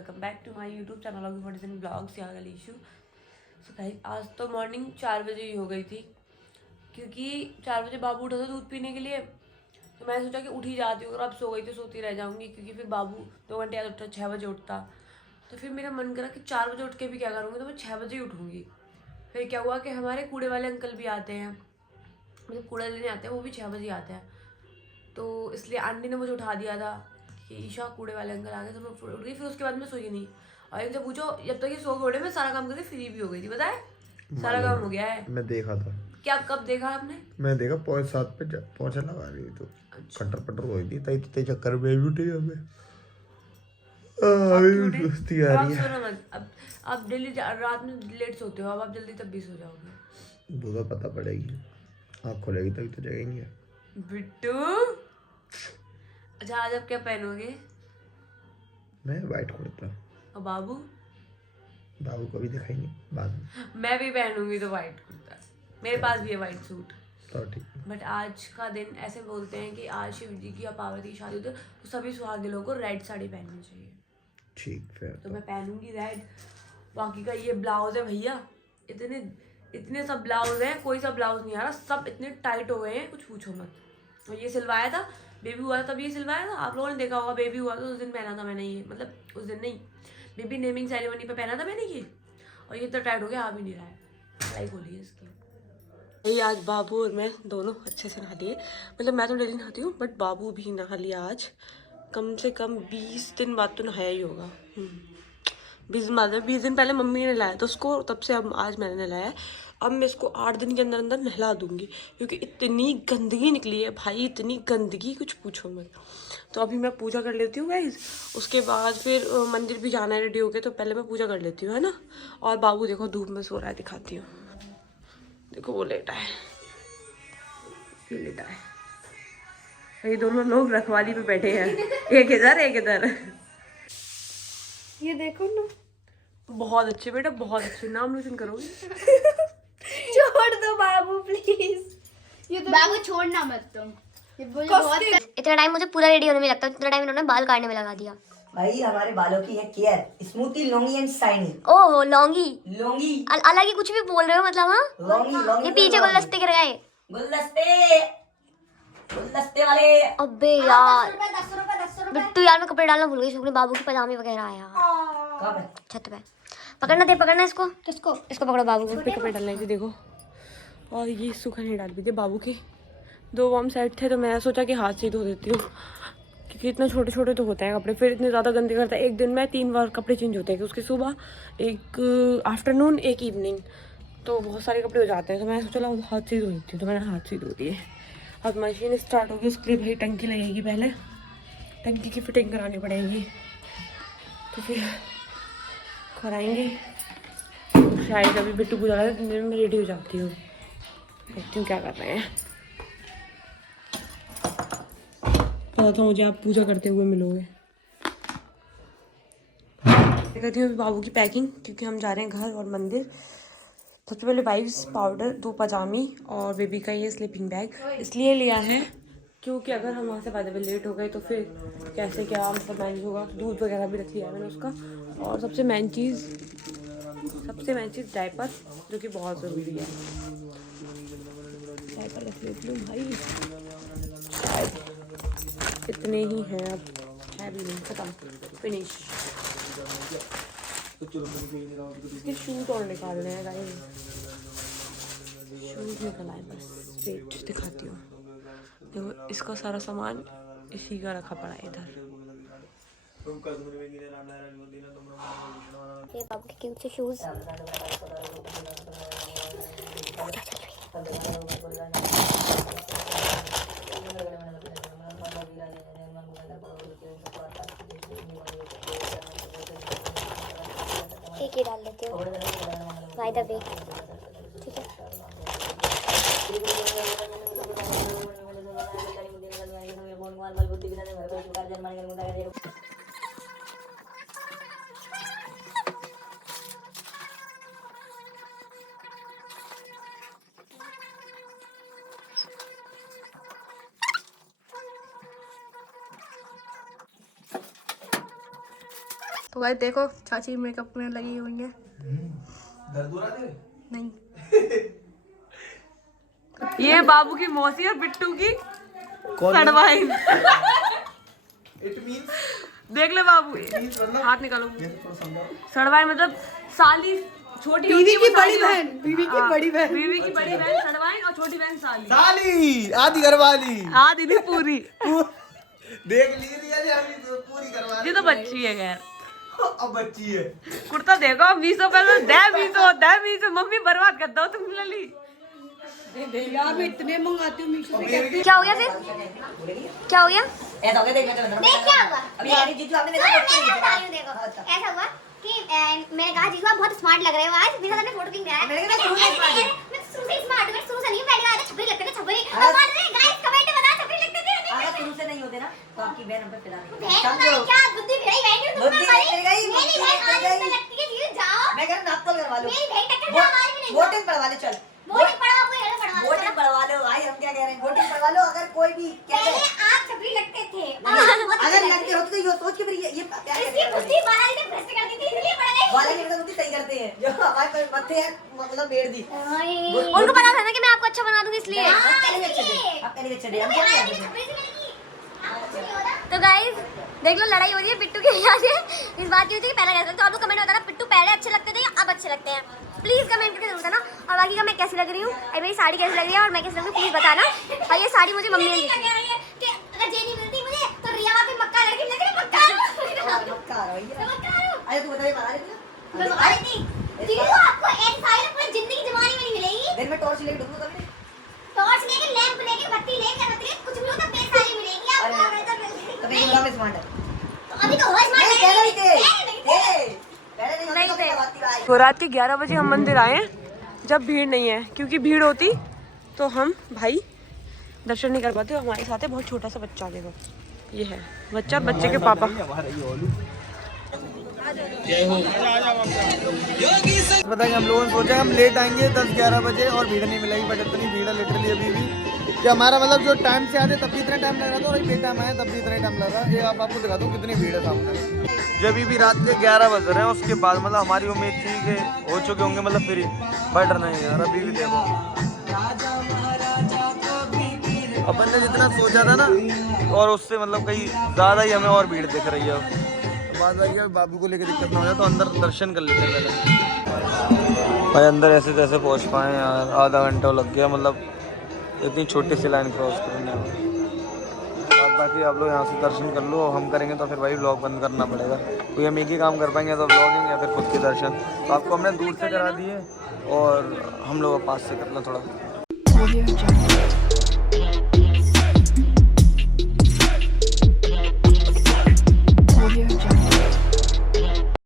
Welcome back to my YouTube channel of फॉर्टिजन blogs यहाँ का इशू। सो गाइस आज तो मॉर्निंग 4 बजे ही हो गई थी, क्योंकि 4 बजे बाबू उठा था दूध पीने के लिए। तो मैंने सोचा कि उठ ही जाती हूँ, अगर अब सो गई तो सोती रह जाऊँगी, क्योंकि फिर बाबू 2 घंटे बाद उठता, 6 बजे उठता। तो फिर मेरा मन करा कि 4 बजे उठ के भी क्या करूँगी, तो मैं 6 बजे ही उठूँगी। फिर क्या हुआ कि हमारे कूड़े वाले अंकल भी आते हैं, मतलब कूड़ा लेने आते हैं, वो भी 6 बजे आते हैं। तो इसलिए आंटी ने मुझे उठा दिया था कि ईशा कूड़े वाले अंकल आ गए, तो मैं उठ गई। फिर उसके बाद मैं सोई नहीं, और इनसे पूछो जब तक ये सो के उठे मैं सारा काम करके फ्री भी हो गई थी। बताए सारा काम हो गया है। मैं देखा था। क्या कब देखा आपने? मैं देखा 5:30 पे पहुंचा लगा रही थी तो अच्छा। कटर पटर हो रही थी तई चक्कर में भी उठी हमें। आप क्यों उठे? सुस्ती आ अब रही आप है। सोना मत। अब आप डेली रात में लेट सोते हो, अब आप जल्दी तब भी सो जाओगे। दो तो पता पड़ेगी, आँख खोलेगी तभी तो जगेंगे। बिट्टू अच्छा आज आप क्या पहनोगे? मैं वाइट कुर्ता। और बाबू? बाबू को भी दिखाई नहीं बाद में। मैं भी पहनूंगी तो वाइट कुर्ता, मेरे पास भी है वाइट सूट। तो ठीक। बट आज का दिन ऐसे बोलते हैं कि आज शिव जी की या पार्वती की शादी होती है, तो सभी सुहागिनों को रेड साड़ी पहननी चाहिए। ठीक फिर तो मैं पहनूंगी रेड। बाकी का ये ब्लाउज है भैया, इतने इतने सब ब्लाउज हैं, कोई सा ब्लाउज नहीं आ रहा, सब इतने टाइट हो गए हैं कुछ पूछो मत। और ये सिलवाया था, बेबी हुआ था तब ये सिलवाया था, आप लोगों ने देखा होगा। बेबी हुआ था उस दिन पहना था मैंने ये, मतलब उस दिन नहीं, बेबी नेमिंग सेरेमनी पे पहना था मैंने ये। और ये इतना टाइट हो गया, आ भी नहीं रहा है, सिलाई खोली है इसकी। ये आज बाबू और मैं दोनों अच्छे से नहा लिए, मतलब मैं तो डेली नहाती हूँ, बट बाबू भी नहा लिया आज। कम से कम 20 दिन बाद तो नहाया ही होगा। 20 दिन पहले मम्मी ने नहलाया था उसको, तब से अब आज मैंने नहलाया है। अब मैं इसको 8 दिन के अंदर अंदर नहला दूंगी, क्योंकि इतनी गंदगी निकली है भाई, इतनी गंदगी कुछ पूछो मत। तो अभी मैं पूजा कर लेती हूँ गाइज, उसके बाद फिर मंदिर भी जाना है रेडी होके, तो पहले मैं पूजा कर लेती हूँ, है ना। और बाबू देखो धूप में सो रहा है, दिखाती हूँ। देखो वो लेटा है, ये लेटा है। ये दोनों लोग रखवाली पे बैठे हैं, एक इधर एक इधर। ये देखो ना, बहुत अच्छे बेटा, बहुत अच्छे। नाम रोशन करोगे। छोड़ दो बाबू प्लीज, ये तो बाबू छोड़ना मत तुम। ये बहुत इतना टाइम मुझे पूरा रेडी होने में लगता है, इतना टाइम इन्होंने बाल काटने में लगा दिया। भाई हमारे बालों की है care, smoothie Longi and shiny. Oh Laungi Longi अलग ही कुछ भी बोल रहे हो मतलब। हाँ लॉन्गी लॉन्गी ये पीछे गुलदस्ते गिर गए। गुलदस्ते गुलदस्ते वाले। अबे यार 10 रुपए बिट्टू यार मैं कपड़े डालना भूल गई, सुबह बाबू के पजामे वगैरह आया कब है? छत पे। पकड़ना इसको, किसको? इसको पकड़ो बाबू को। पे कपड़े डालने थे देखो, और ये सूखा नहीं डाल भी थे। बाबू के 2 वार्म सेट थे, तो मैं सोचा कि हाथ से ही धो देती हूँ, क्योंकि इतने छोटे छोटे तो होते हैं कपड़े, फिर इतने ज़्यादा गंदे करता है। एक दिन में 3 बार कपड़े चेंज होते हैं, उसके सुबह, एक आफ्टरनून, एक इवनिंग, तो बहुत सारे कपड़े हो जाते हैं। तो मैं सोचा हाथ से ही धो देती हूँ, तो मैंने हाथ से ही धो दिए। अब मशीन स्टार्ट होगी, उसके लिए भाई टंकी लगेगी, पहले टंकी की फिटिंग करानी पड़ेगी, तो फिर कराएंगे। शायद अभी बिट्टू पूजा कर रहे हैं, मैं रेडी हो जाती हूँ, देखती हूँ क्या कर रहे हैं। पता था मुझे आप पूजा करते हुए मिलोगे। करती हूँ बाबू की पैकिंग, क्योंकि हम जा रहे हैं घर और मंदिर। सबसे पहले वाइप्स, पाउडर, 2 पजामी और बेबी का ये स्लीपिंग बैग इसलिए लिया है क्योंकि अगर हम वहाँ से बाद में लेट हो गए तो फिर कैसे क्या मतलब मैनेज होगा। दूध वगैरह भी रख लिया है मैंने उसका। और सबसे मेन चीज़ डायपर, जो कि बहुत ज़रूरी है। डायपर रख लेती हूँ भाई, शायद इतने ही हैं, अब है भी नहीं, खत्म, फिनिश। इसके शूज़ और निकालने हैं गाइस, शूज़ निकल आए बस। वेट दिखाती हूँ, देखो इसका सारा सामान इसी का रखा पड़ा है इधर। ये बाबू के क्यूट से शूज। एक ही डाल लेती हूँ बाय द वे, ठीक है। तो भाई देखो चाची मेकअप में लगी हुई है। दर्द हो रहा है? नहीं ये बाबू की मौसी और बिट्टू की सड़वाई। इट मींस देख ले बाबू, हाथ निकालो। सड़वाई मतलब साली, छोटी बीवी की बड़ी बहन, बीवी की बड़ी बहन, बीवी की बड़ी बहन सड़वाई और छोटी बहन साली। साली आधी घरवाली, आधी नहीं पूरी। देख लीजिए अभी तो पूरी घरवाली। ये तो बच्ची है खैर, अब बच्ची है। कुर्ता देखो 20 पहले दे 20 मम्मी बर्बाद कर दो तुम लली। यार मैं इतने मंगाती हूँ मीशो से। क्या हो गया फिर? क्या हो गया? ऐसा हो गया, देख क्या हुआ? अभी यार जीजू आपने मेरे को मैं बता रही हूँ, देखो ऐसा हुआ कि मैंने कहा जीजू आप बहुत स्मार्ट लग रहे हो आज, मेरे साथ आपने फोटो क्लिक कराया। मैंने कहा शुरू से smart हूँ। मैं शुरू से स्मार्ट हूँ, मैं शुरू से नहीं, पहली बार छपरी लगते थे, छपरी। और बाद में गाइस कमेंट में बताओ छपरी लगते थे। अगर शुरू से नहीं होते ना तो आपकी बहन हम पे फिदा नहीं बहन समझो। बताओ क्या बुद्धि भेड़ी बैठी हो तुम बुद्धि हमारी? भेड़ गई, मेरी बुद्धि बहन भेड़ आज गई। में लगती है जीजू जाओ। मैं कह रहा हूँ नापतोल करवा लो, मेरी बहन टक्कर में हमारी भी नहीं। वोटिंग पढ़वा ले, चल वोटिंग पढ़ाओ, कोई हेलो पढ़वा लो। वोटिंग पढ़वा लो भाई, हम क्या कह रहे हैं, वोटिंग पढ़वा लो। अगर कोई भी कहते पहले हैं आप छपरी लगते थे और बहुत अगर अच्छे लगते हो तो ये सोच के फिर ये प्यार इसकी बुद्धि बाहर से भ्रष्ट कर दी थी, इसलिए पड़ गई। वाले की बुद्धि सही करते हैं जो हमारे मत्थे हैं, मतलब बेड़ दी। उनको पता था ना कि मैं आपको अच्छा बना दूंगी इसलिए। आप पहले भी अच्छे थे, आप पहले भी अच्छे थे, हम क्या कहते थे। तो गाइस देख लो लड़ाई हो रही है पिट्टू के यहाँ से। इस बात की होती है कि पहले कैसे, तो आप लोग कमेंट बताना पिट्टू पहले अच्छे लगते थे या अब अच्छे लगते हैं, प्लीज कमेंट करके जरूर बताना। और बाकी का मैं कैसी लग रही हूँ, और मेरी साड़ी कैसी लग रही है और मैं कैसी लग रही हूँ प्लीज बताना। और ये साड़ी मुझे मम्मी ने दी थी। अगर जे नहीं मिलती मुझे तो रिया पे मक्का लड़की लग रही, मक्का अरे तू बता ये बता रही मैं बता रही थी जीजू आपको एक साड़ी ना पूरी जिंदगी जमाने में नहीं मिलेगी। दिन में टॉर्च लेके ढूंढूंगा कभी। टॉर्च लेके, लैंप लेके, बत्ती लेके, कुछ भी हो तो बेसारी मिलेगी आपको। तो मेरी गुलाम में स्मार्ट है। तो अभी तो हो स्मार्ट नहीं पहले नहीं थे, नहीं पहले नहीं नहीं थे। होती भाई। तो रात के 11 बजे हम मंदिर आए हैं, जब भीड़ नहीं है, क्योंकि भीड़ होती तो हम भाई दर्शन नहीं कर पाते। हमारे साथ है बहुत छोटा सा बच्चा, देखो ये है बच्चा, बच्चे के पापा। पता है हम लोगों ने सोचा हम लेट आएंगे 10-11 बजे और भीड़ नहीं मिलेगी, बट इतनी भीड़ है लिटरली अभी भी कि हमारा मतलब जो टाइम से आते तब भी इतना टाइम लग रहा था और बेटा टाइम आया तब भी इतना टाइम लग रहा है। ये आप आपको दिखा दूँ कितनी भीड़ है सामने। जब भी रात के 11 बज रहे हैं उसके बाद मतलब हमारी उम्मीद थी कि हो चुके होंगे मतलब फ्री, बट नहीं यार अभी भी देखो अपन ने जितना सोचा था ना और उससे मतलब कहीं ज़्यादा ही हमें और भीड़ दिख रही है। बात भाई है बाबू को लेकर दिक्कत ना हो जाए तो अंदर दर्शन कर लेते हैं पहले। भाई अंदर ऐसे तैसे पहुंच पाए यार, आधा घंटा लग गया मतलब इतनी छोटी सी लाइन क्रॉस करने में। बाकी आप लोग यहाँ से दर्शन कर लो, हम करेंगे तो फिर भाई व्लॉग बंद करना पड़ेगा, कोई हम एक ही काम कर पाएंगे तो व्लॉगिंग या फिर खुद के दर्शन। तो आपको हमने दूर से करा दिए और हम लोग पास से करना थोड़ा।